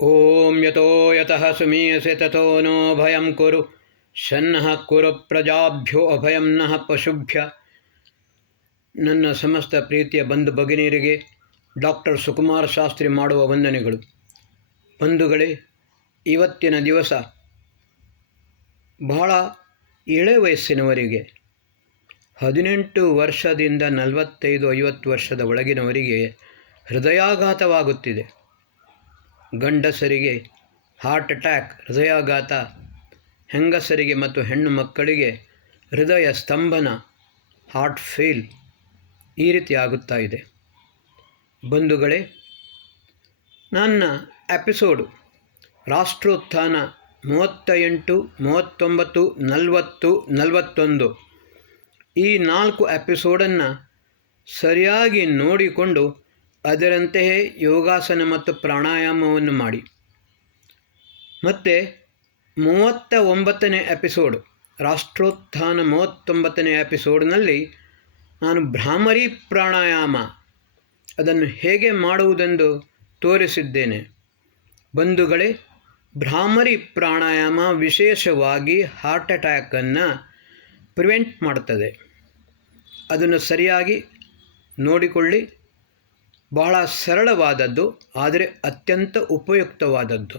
ಓಂ ಯತೋ ಯತಃ ಸುಮೀಯಸೆ ತಥೋ ನೋ ಭಯಂ ಕುರು ಶನ್ನಃ ಕುರು ಪ್ರಜಾಭ್ಯೋ ಅಭಯಂ ನಃ ಪಶುಭ್ಯ. ನನ್ನ ಸಮಸ್ತ ಪ್ರೀತಿಯ ಬಂಧು ಭಗಿನಿಯರಿಗೆ ಡಾಕ್ಟರ್ ಸುಕುಮಾರ ಶಾಸ್ತ್ರಿ ಮಾಡುವ ವಂದನೆಗಳು. ಬಂಧುಗಳೇ, ಇವತ್ತಿನ ದಿವಸ ಬಹಳ ಎಳೆ ವಯಸ್ಸಿನವರಿಗೆ 18 ವರ್ಷದಿಂದ 45-50 ವರ್ಷದ ಒಳಗಿನವರಿಗೆ ಹೃದಯಾಘಾತವಾಗುತ್ತಿದೆ. ಗಂಡಸರಿಗೆ ಹಾರ್ಟ್ ಅಟ್ಯಾಕ್, ಹೃದಯಾಘಾತ, ಹೆಂಗಸರಿಗೆ ಮತ್ತು ಹೆಣ್ಣು ಮಕ್ಕಳಿಗೆ ಹೃದಯ ಸ್ತಂಭನ, ಹಾರ್ಟ್ ಫೇಲ್, ಈ ರೀತಿ ಆಗುತ್ತಾ ಇದೆ. ಬಂಧುಗಳೇ, ನನ್ನ ಎಪಿಸೋಡು ರಾಷ್ಟ್ರೋತ್ಥಾನ 38, 39, 40, 41 ಈ 4 ಎಪಿಸೋಡನ್ನು ಸರಿಯಾಗಿ ನೋಡಿಕೊಂಡು ಅದರಂತೆಯೇ ಯೋಗಾಸನ ಮತ್ತು ಪ್ರಾಣಾಯಾಮವನ್ನು ಮಾಡಿ. ಮತ್ತು 39ನೇ ಎಪಿಸೋಡ್, ರಾಷ್ಟ್ರೋತ್ಥಾನ 39ನೇ ಎಪಿಸೋಡ್ನಲ್ಲಿ ನಾನು ಭ್ರಾಮರಿ ಪ್ರಾಣಾಯಾಮ ಅದನ್ನು ಹೇಗೆ ಮಾಡುವುದೆಂದು ತೋರಿಸಿದ್ದೇನೆ. ಬಂಧುಗಳೇ, ಭ್ರಾಮರಿ ಪ್ರಾಣಾಯಾಮ ವಿಶೇಷವಾಗಿ ಹಾರ್ಟ್ ಅಟ್ಯಾಕನ್ನು ಪ್ರಿವೆಂಟ್ ಮಾಡುತ್ತದೆ. ಅದನ್ನು ಸರಿಯಾಗಿ ನೋಡಿಕೊಳ್ಳಿ. ಬಹಳ ಸರಳವಾದದ್ದು, ಆದರೆ ಅತ್ಯಂತ ಉಪಯುಕ್ತವಾದದ್ದು.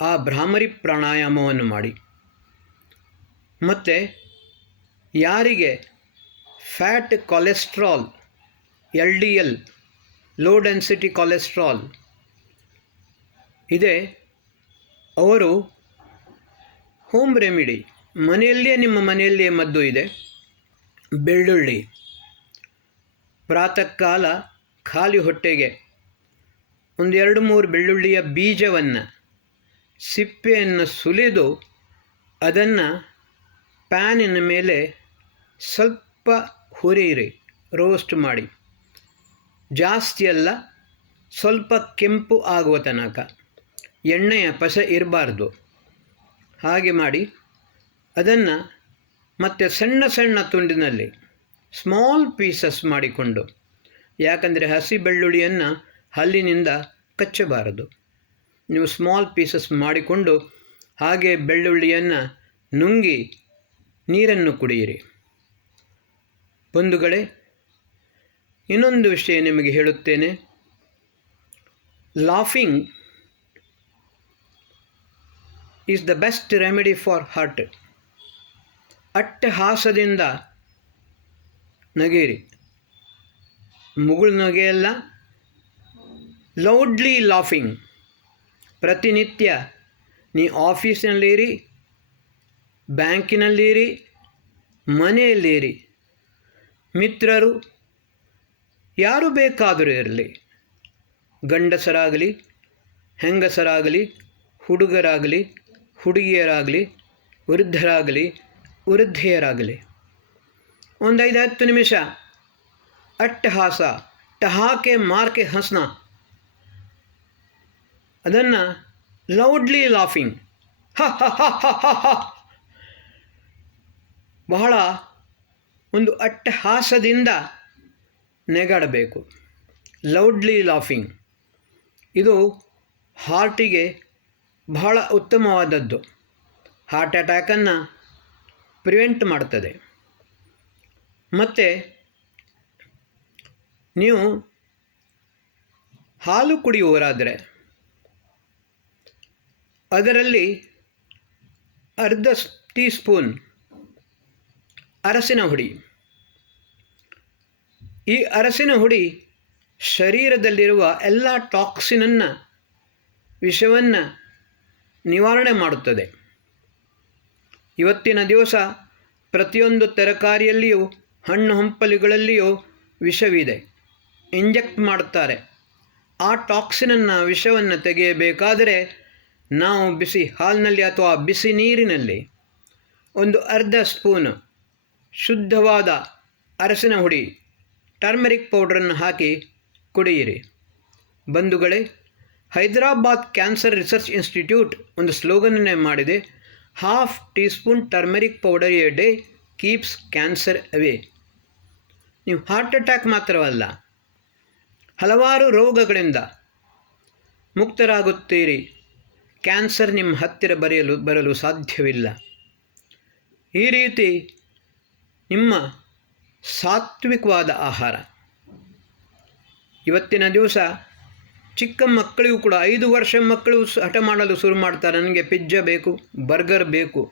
ಆ ಭ್ರಾಮರಿ ಪ್ರಾಣಾಯಾಮವನ್ನು ಮಾಡಿ. ಮತ್ತು ಯಾರಿಗೆ fat cholesterol, LDL, low density cholesterol ಇದೆ, ಅವರು ಹೋಮ್ ರೆಮಿಡಿ, ನಿಮ್ಮ ಮನೆಯಲ್ಲಿಯೇ ಮದ್ದು ಇದೆ. ಬೆಳ್ಳುಳ್ಳಿ ಪ್ರಾತಃ ಕಾಲ ಖಾಲಿ ಹೊಟ್ಟೆಗೆ 1-2-3 ಬೆಳ್ಳುಳ್ಳಿಯ ಬೀಜವನ್ನು, ಸಿಪ್ಪೆಯನ್ನು ಸುಲಿದು ಅದನ್ನು ಪ್ಯಾನಿನ ಮೇಲೆ ಸ್ವಲ್ಪ ಹುರಿಯಿರಿ, ರೋಸ್ಟ್ ಮಾಡಿ. ಜಾಸ್ತಿ ಅಲ್ಲ, ಸ್ವಲ್ಪ ಕೆಂಪು ಆಗುವ ತನಕ, ಎಣ್ಣೆಯ ಪಸೆ ಇರಬಾರ್ದು. ಹಾಗೆ ಮಾಡಿ ಅದನ್ನು ಮತ್ತೆ ಸಣ್ಣ ಸಣ್ಣ ತುಂಡಿನಲ್ಲಿ ಸ್ಮಾಲ್ ಪೀಸಸ್ ಮಾಡಿಕೊಂಡು, ಯಾಕಂದರೆ ಹಸಿ ಬೆಳ್ಳುಳ್ಳಿಯನ್ನು ಹಲ್ಲಿನಿಂದ ಕಚ್ಚಬಾರದು. ನೀವು ಸ್ಮಾಲ್ ಪೀಸಸ್ ಮಾಡಿಕೊಂಡು ಹಾಗೆ ಬೆಳ್ಳುಳ್ಳಿಯನ್ನು ನುಂಗಿ ನೀರನ್ನು ಕುಡಿಯಿರಿ. ಬಂಧುಗಳೇ, ಇನ್ನೊಂದು ವಿಷಯ ನಿಮಗೆ ಹೇಳುತ್ತೇನೆ. Laughing is the best remedy for heart. ಅಟ್ಟಹಾಸದಿಂದ ನಗೆಯಿರಿ. ಮುಗುಳು ನಗೆಯಲ್ಲ, ಲೌಡ್ಲಿ ಲಾಫಿಂಗ್. ಪ್ರತಿನಿತ್ಯ ನೀ ಆಫೀಸ್ನಲ್ಲಿರಿ, ಬ್ಯಾಂಕಿನಲ್ಲಿರಿ, ಮನೆಯಲ್ಲಿರಿ, ಮಿತ್ರರು ಯಾರು ಬೇಕಾದರೂ ಇರಲಿ, ಗಂಡಸರಾಗಲಿ, ಹೆಂಗಸರಾಗಲಿ, ಹುಡುಗರಾಗಲಿ, ಹುಡುಗಿಯರಾಗಲಿ, ವೃದ್ಧರಾಗಲಿ, ವೃದ್ಧೆಯರಾಗಲಿ, 1-5-10 ನಿಮಿಷ ಅಟ್ಟಹಾಸ, ಟಹಾಕೆ ಮಾರ್ಕೆ ಹಸ್ನ, ಅದನ್ನು ಲೌಡ್ಲಿ ಲಾಫಿಂಗ್, ಹ ಹ ಹ ಹ ಹ ಹ, ಬಹಳ ಒಂದು ಅಟ್ಟಹಾಸದಿಂದ ನೆಗಾಡಬೇಕು. ಲೌಡ್ಲಿ ಲಾಫಿಂಗ್ ಇದು ಹಾರ್ಟಿಗೆ ಬಹಳ ಉತ್ತಮವಾದದ್ದು. ಹಾರ್ಟ್ ಅಟ್ಯಾಕನ್ನು ಪ್ರಿವೆಂಟ್ ಮಾಡ್ತದೆ. ಮತ್ತು ನೀವು ಹಾಲು ಕುಡಿಯುವವರಾದರೆ ಅದರಲ್ಲಿ ಅರ್ಧ ಟೀ ಸ್ಪೂನ್ ಅರಸಿನ ಹುಡಿ. ಈ ಅರಸಿನ ಹುಡಿ ಶರೀರದಲ್ಲಿರುವ ಎಲ್ಲ ಟಾಕ್ಸಿನನ್ನು, ವಿಷವನ್ನು ನಿವಾರಣೆ ಮಾಡುತ್ತದೆ. ಇವತ್ತಿನ ದಿವಸ ಪ್ರತಿಯೊಂದು ತರಕಾರಿಯಲ್ಲಿಯೂ, ಹಣ್ಣು ಹಂಪಲುಗಳಲ್ಲಿಯೂ ವಿಷವಿದೆ. ಇಂಜೆಕ್ಟ್ ಮಾಡುತ್ತಾರೆ. ಆ ಟಾಕ್ಸಿನನ್ನು, ವಿಷವನ್ನು ತೆಗೆಯಬೇಕಾದರೆ ನಾವು ಬಿಸಿ ಹಾಲಿನಲ್ಲಿ ಅಥವಾ ಬಿಸಿ ನೀರಿನಲ್ಲಿ ಒಂದು ಅರ್ಧ ಸ್ಪೂನು ಶುದ್ಧವಾದ ಅರಸಿನ ಹುಡಿ, ಟರ್ಮರಿಕ್ ಪೌಡ್ರನ್ನು ಹಾಕಿ ಕುಡಿಯಿರಿ. ಬಂಧುಗಳೇ, ಹೈದರಾಬಾದ್ ಕ್ಯಾನ್ಸರ್ ರಿಸರ್ಚ್ ಇನ್ಸ್ಟಿಟ್ಯೂಟ್ ಒಂದು ಸ್ಲೋಗನನ್ನೇ ಮಾಡಿದೆ, 1/2 teaspoon turmeric powder a day keeps cancer away. ನೀವು ಹಾರ್ಟ್ ಅಟ್ಯಾಕ್ ಮಾತ್ರವಲ್ಲ, ಹಲವಾರು ರೋಗಗಳಿಂದ ಮುಕ್ತರಾಗುತ್ತೀರಿ. ಕ್ಯಾನ್ಸರ್ ನಿಮ್ಮ ಹತ್ತಿರ ಬರಲು ಸಾಧ್ಯವಿಲ್ಲ. ಈ ರೀತಿ ನಿಮ್ಮ ಸಾತ್ವಿಕವಾದ ಆಹಾರ. ಇವತ್ತಿನ ದಿವಸ ಚಿಕ್ಕ ಮಕ್ಕಳಿಗೂ ಕೂಡ 5 ವರ್ಷ ಮಕ್ಕಳು ಹಠ ಮಾಡಲು ಶುರು ಮಾಡ್ತಾರೆ. ನನಗೆ ಪಿಜ್ಜಾ ಬೇಕು, ಬರ್ಗರ್ ಬೇಕು,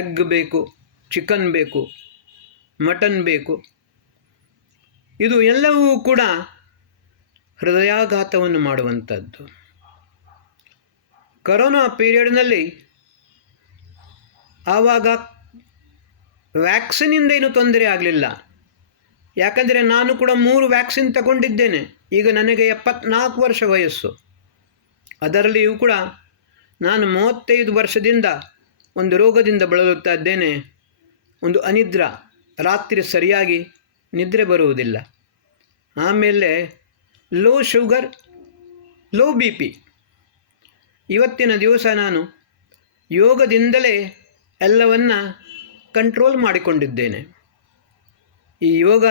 ಎಗ್ ಬೇಕು, ಚಿಕನ್ ಬೇಕು, ಮಟನ್ ಬೇಕು. ಇದು ಎಲ್ಲವೂ ಕೂಡ ಹೃದಯಾಘಾತವನ್ನು ಮಾಡುವಂಥದ್ದು. ಕೊರೋನಾ ಪೀರಿಯಡ್ನಲ್ಲಿ ಆವಾಗ ವ್ಯಾಕ್ಸಿನಿಂದ ಏನೂ ತೊಂದರೆ ಆಗಲಿಲ್ಲ. ಯಾಕಂದರೆ ನಾನು ಕೂಡ 3 ವ್ಯಾಕ್ಸಿನ್ ತಗೊಂಡಿದ್ದೇನೆ. ಈಗ ನನಗೆ 74 ವರ್ಷ ವಯಸ್ಸು. ಅದರಲ್ಲಿಯೂ ಕೂಡ ನಾನು 35 ವರ್ಷದಿಂದ ಒಂದು ರೋಗದಿಂದ ಬಳಲುತ್ತಾ ಇದ್ದೇನೆ. ಒಂದು ಅನಿದ್ರಾ, ರಾತ್ರಿ ಸರಿಯಾಗಿ ನಿದ್ರೆ ಬರುವುದಿಲ್ಲ. ಆಮೇಲೆ low sugar, low B P. ಇವತ್ತಿನ ದಿವಸ ನಾನು ಯೋಗದಿಂದಲೇ ಎಲ್ಲವನ್ನ ಕಂಟ್ರೋಲ್ ಮಾಡಿಕೊಂಡಿದ್ದೇನೆ. ಈ ಯೋಗ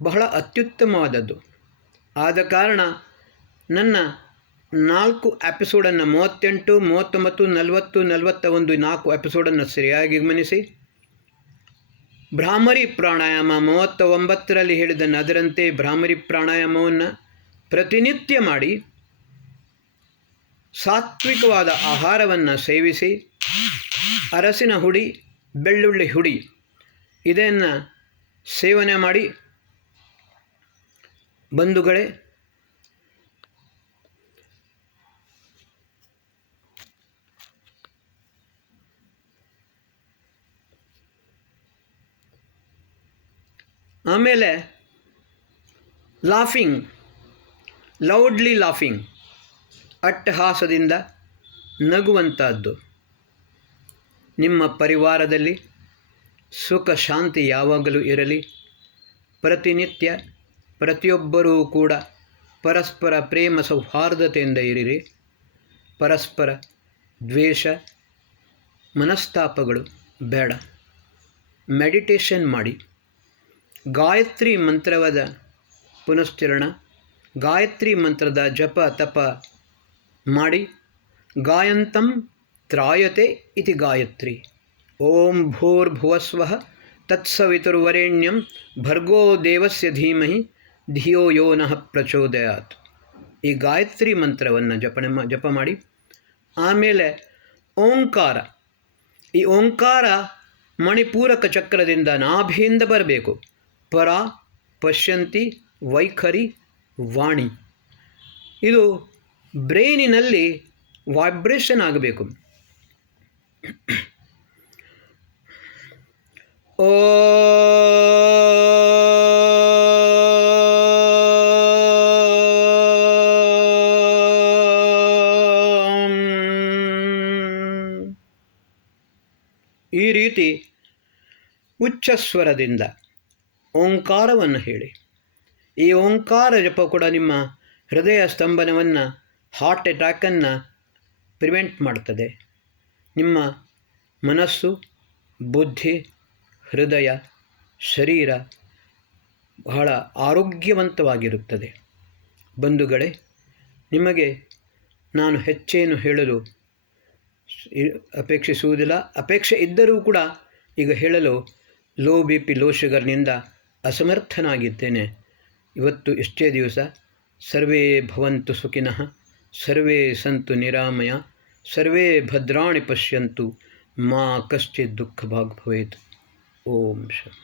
ಬಹಳ ಅತ್ಯುತ್ತಮವಾದದ್ದು. ಆದ ಕಾರಣ ನನ್ನ 4 ಎಪಿಸೋಡನ್ನು 38, 39, 40, 41 4 ಎಪಿಸೋಡನ್ನು ಸರಿಯಾಗಿ ಗಮನಿಸಿ. ಭ್ರಾಮರಿ ಪ್ರಾಣಾಯಾಮ 39ರಲ್ಲಿ ಹೇಳಿದ್ದನ್ನು ಅದರಂತೆ ಭ್ರಾಮರಿ ಪ್ರಾಣಾಯಾಮವನ್ನು ಪ್ರತಿನಿತ್ಯ ಮಾಡಿ ಸಾತ್ವಿಕವಾದ ಆಹಾರವನ್ನು ಸೇವಿಸಿ, ಅರಸಿನ ಹುಡಿ, ಬೆಳ್ಳುಳ್ಳಿ ಹುಡಿ ಇದನ್ನು ಸೇವನೆ ಮಾಡಿ ಬಂಧುಗಳೇ. ಆಮೇಲೆ ಲಾಫಿಂಗ್, ಲೌಡ್ಲಿ ಲಾಫಿಂಗ್, ಅಟ್ಟಹಾಸದಿಂದ ನಗುವಂಥದ್ದು. ನಿಮ್ಮ ಪರಿವಾರದಲ್ಲಿ ಸುಖ ಶಾಂತಿ ಯಾವಾಗಲೂ ಇರಲಿ. ಪ್ರತಿನಿತ್ಯ ಪ್ರತಿಯೊಬ್ಬರೂ ಕೂಡ ಪರಸ್ಪರ ಪ್ರೇಮ ಸೌಹಾರ್ದತೆಯಿಂದ ಇರಿರಿ. ಪರಸ್ಪರ ದ್ವೇಷ ಮನಸ್ತಾಪಗಳು ಬೇಡ. ಮೆಡಿಟೇಷನ್ ಮಾಡಿ. ಗಾಯತ್ರಿ ಮಂತ್ರವಾದ ಪುನಶ್ಚರಣ, ಗಾಯತ್ರಿ ಮಂತ್ರದ ಜಪ ತಪ ಮಾಡಿ. ಗಾಯಂತಂ ತ್ರಾಯತೆ ಇತಿ ಗಾಯತ್ರಿ. ಓಂ ಭೂರ್ಭುವಸ್ವಃ ತತ್ಸವಿತುರ್ವರೆಣ್ಯಂ ಭರ್ಗೋ ದೇವಸ್ಯ ಧೀಮಹಿ ಧಿಯೋ ಯೋ ನಃ ಪ್ರಚೋದಯಾತ್. ಈ ಗಾಯತ್ರಿ ಮಂತ್ರವನ್ನು ಜಪ ಮಾಡಿ. ಆಮೇಲೆ ಓಂಕಾರ. ಈ ಓಂಕಾರ ಮಣಿಪೂರಕ ಚಕ್ರದಿಂದ ನಾಭಿಯಿಂದ ಬರಬೇಕು. ಪರ, ಪಶ್ಯಂತಿ, ವೈಖರಿ, ವಾಣಿ. ಇದು ಬ್ರೈನಿನಲ್ಲಿ ವೈಬ್ರೇಷನ್ ಆಗಬೇಕು. ಈ ರೀತಿ ಉಚ್ಚಸ್ವರದಿಂದ ಓಂಕಾರವನ್ನು ಹೇಳಿ. ಈ ಓಂಕಾರ ಜಪ ಕೂಡ ನಿಮ್ಮ ಹೃದಯ ಸ್ತಂಭನವನ್ನು, ಹಾರ್ಟ್ ಅಟ್ಯಾಕನ್ನು ಪ್ರಿವೆಂಟ್ ಮಾಡ್ತದೆ. ನಿಮ್ಮ ಮನಸ್ಸು, ಬುದ್ಧಿ, ಹೃದಯ, ಶರೀರ ಬಹಳ ಆರೋಗ್ಯವಂತವಾಗಿರುತ್ತದೆ. ಬಂಧುಗಳೇ, ನಿಮಗೆ ನಾನು ಹೆಚ್ಚೇನು ಹೇಳಲು ಅಪೇಕ್ಷಿಸುವುದಿಲ್ಲ. ಅಪೇಕ್ಷೆ ಇದ್ದರೂ ಕೂಡ ಈಗ ಹೇಳಲು ಲೋ ಬಿ ಪಿ, ಲೋ ಶುಗರ್ನಿಂದ ಅಸಮರ್ಥನಾಗಿದ್ದೇನೆ. ಇವತ್ತು ಇಷ್ಟೇ ದಿವಸ. ಸರ್ವೇ ಭವಂತು ಸುಖಿನಃ, ಸರ್ವೇ ಸಂತು ನಿರಾಮಯ, ಸರ್ವೇ ಭದ್ರಾಣಿ ಪಶ್ಯಂತು, ಮಾ ಕಶ್ಚಿತ್ ದುಃಖ ಭಾಗ್ ಭವೇತ್. ಓಂ ಶಾಂತಿ.